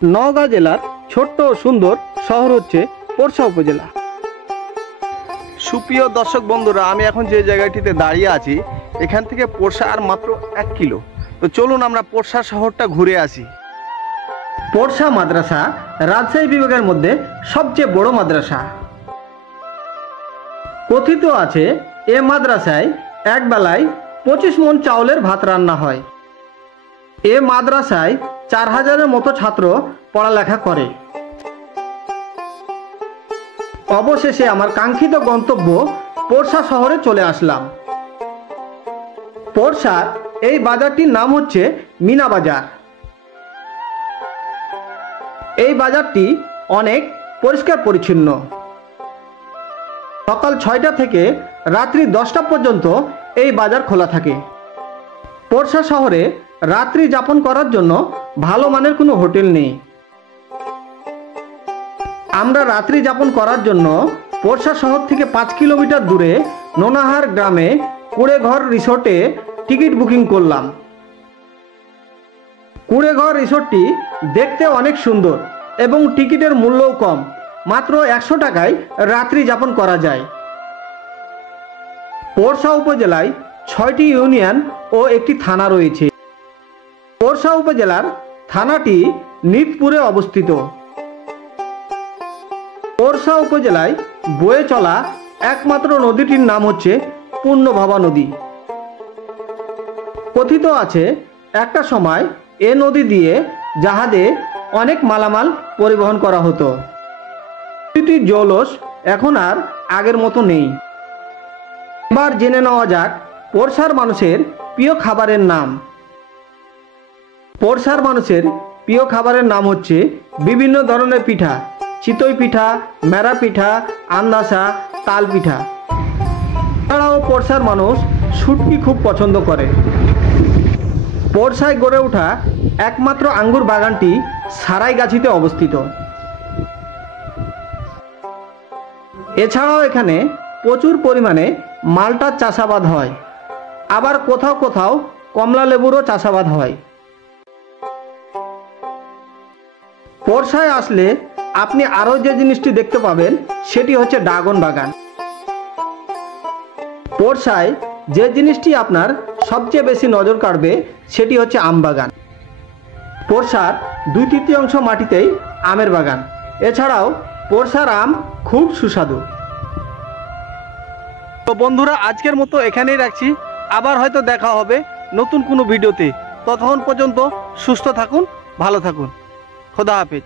নওগাঁ জেলার ছোট্ট ও সুন্দর শহর হচ্ছে পোরশা উপজেলা। সুপ্রিয় দর্শক বন্ধুরা, আমি এখন যে জায়গাটিতে দাঁড়িয়ে আছি এখান থেকে পোরশা আর মাত্র 1 কিলো। তো চলুন আমরা পোরশা শহরটা ঘুরে আসি। পোরশা মাদ্রাসা রাজশাহী বিভাগের মধ্যে সবচেয়ে বড় মাদ্রাসা। কথিত আছে এ মাদ্রাসায় এক বেলায় 25 মণ চাউলের ভাত রান্না হয়। এ মাদ্রাসায় 4000-এর মতো ছাত্র পড়ালেখা করে। অবশেষে আমার কাঙ্ক্ষিত গন্তব্য পোরশা শহরে চলে আসলাম। পোরশার এই বাজারটির নাম হচ্ছে মিনা বাজার। এই বাজারটি অনেক পরিষ্কার পরিচ্ছন্ন। সকাল 6টা থেকে রাত্রি 10টা পর্যন্ত এই বাজার খোলা থাকে। পোরশা শহরে রাত্রি যাপন করার জন্য ভালো মানের কোনো হোটেল নেই। আমরা রাত্রি যাপন করার জন্য পোরশা শহর থেকে 5 কিলোমিটার দূরে নোনাহার গ্রামে কুড়েঘর রিসোর্টে টিকিট বুকিং করলাম। কুড়েঘর রিসোর্টটি দেখতে অনেক সুন্দর এবং টিকিটের মূল্যও কম, মাত্র 100 টাকায় রাত্রি যাপন করা যায়। পোরশা উপজেলায় 6টি ইউনিয়ন ও একটি থানা রয়েছে। পোরশা উপজেলার থানাটি নিতপুরে অবস্থিত। পোরশা উপজেলায় বয়ে চলা একমাত্র নদীটির নাম হচ্ছে পূর্ণভাবা নদী। কথিত আছে একটা সময় এ নদী দিয়ে জাহাজে অনেক মালামাল পরিবহন করা হতো। নদীটির জলস এখন আর আগের মতো নেই। এবার জেনে নেওয়া যাক পোরশার মানুষের প্রিয় খাবারের নাম। পোরশার মানুষের প্রিয় খাবারের নাম হচ্ছে বিভিন্ন ধরনের পিঠা, চিতই পিঠা, মেরা পিঠা, আন্দাসা, তাল পিঠা। এছাড়াও পোরশার মানুষ শুটকি খুব পছন্দ করে। পোরশায় গড়ে ওঠা একমাত্র আঙ্গুর বাগানটি সারাইগাছিতে অবস্থিত। এছাড়াও এখানে প্রচুর পরিমাণে মালটার চাষাবাদ হয়, আবার কোথাও কোথাও কমলা লেবুরও চাষাবাদ হয়। পোরশায় আসলে আপনি আরও যে জিনিসটি দেখতে পাবেন সেটি হচ্ছে ড্রাগন বাগান। পোরশায় যে জিনিসটি আপনার সবচেয়ে বেশি নজর কাড়বে সেটি হচ্ছে আম বাগান। পোরশার 2/3 মাটিতেই আমের বাগান। এছাড়াও পোরশার আম খুব সুস্বাদু। তো বন্ধুরা, আজকের মতো এখানেই রাখছি। আবার হয়তো দেখা হবে নতুন কোনো ভিডিওতে। ততক্ষণ পর্যন্ত সুস্থ থাকুন, ভালো থাকুন। খোদা হাফেজ।